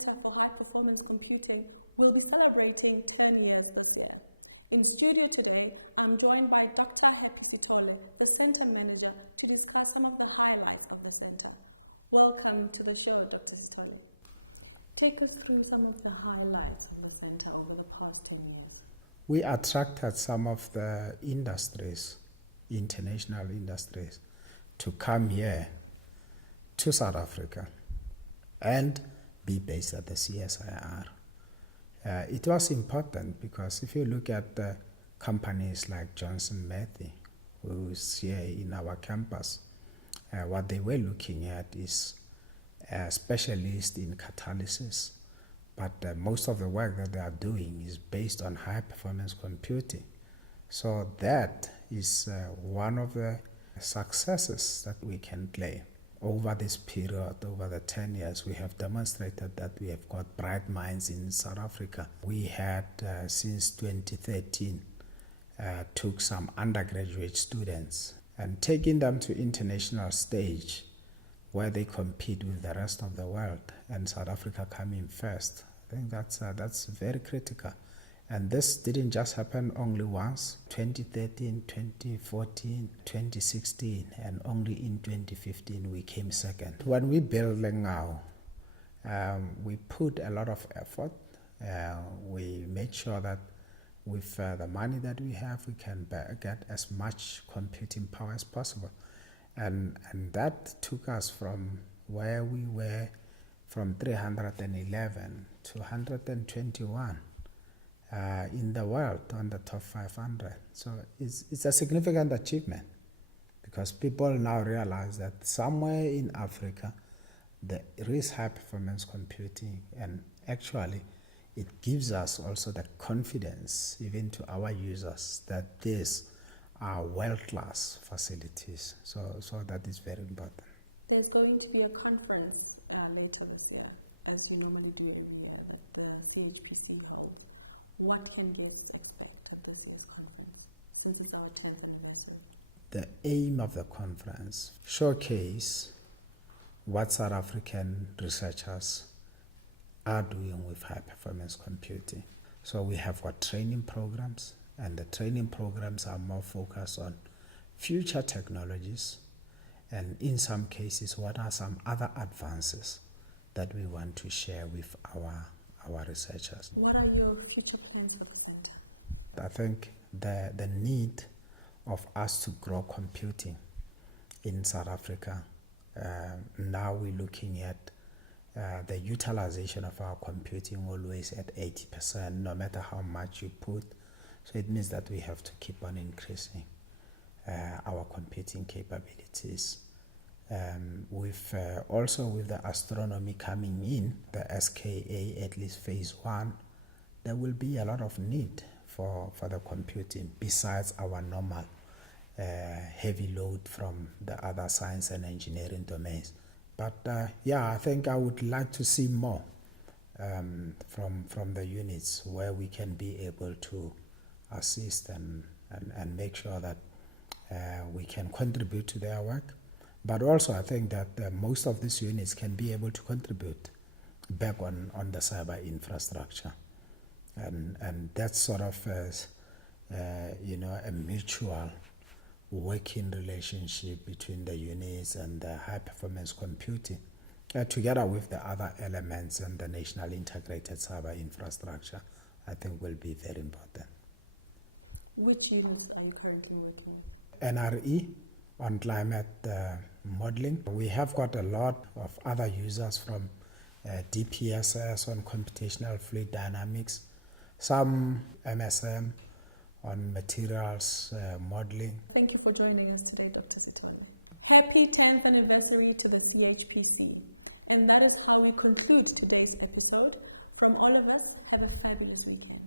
Center for High Performance Computing will be celebrating 10 years this year. In studio today, I'm joined by Dr. CHPC, the Center Manager, to discuss some of the highlights of the Center. Welcome to the show, Dr. Sitole. Take us through some of the highlights of the Center over the past 10 years. We attracted some of the industries, international industries, to come here to South Africa and be based at the CSIR. It was important because if you look at the companies like Johnson Matthey, who is here in our campus, what they were looking at is a specialist in catalysis, but most of the work that they are doing is based on high performance computing. So that is one of the successes that we can claim. Over this period, over the 10 years, we have demonstrated that we have got bright minds in South Africa. We had, since 2013, took some undergraduate students and taking them to international stage where they compete with the rest of the world, and South Africa coming first. I think that's very critical. And this didn't just happen only once, 2013, 2014, 2016, and only in 2015 we came second. When we building now, we put a lot of effort. We made sure that with the money that we have, we can get as much computing power as possible. And that took us from where we were, from 311 to 121. In the world on the top 500. So it's a significant achievement because people now realize that somewhere in Africa there is high performance computing, and actually it gives us also the confidence even to our users that these are world-class facilities. So that is very important. There's going to be a conference later this year, as you normally do every year at the CHPC Hall. What can guests expect at this year's conference, since it's our 10th anniversary? The aim of the conference, showcase what South African researchers are doing with high-performance computing. So we have got training programs, and the training programs are more focused on future technologies, and in some cases, what are some other advances that we want to share with our researchers. What are your future plans for the center? I think the need of us to grow computing in South Africa, now we're looking at the utilization of our computing always at 80%, no matter how much you put. So it means that we have to keep on increasing our computing capabilities. Also with the astronomy coming in, the SKA, at least phase 1, there will be a lot of need for the computing besides our normal heavy load from the other science and engineering domains. But I think I would like to see more from the units where we can be able to assist and make sure that we can contribute to their work. But also I think that most of these units can be able to contribute back on the cyber infrastructure. And that's sort of a mutual working relationship between the units and the high performance computing, together with the other elements and the national integrated cyber infrastructure, I think will be very important. Which units are you currently working on? NRE on climate modeling. We have got a lot of other users from DPSS on computational fluid dynamics, some MSM on materials modeling. Thank you for joining us today, Dr. Sitole. Happy 10th anniversary to the CHPC. And that is how we conclude today's episode. From all of us, have a fabulous weekend.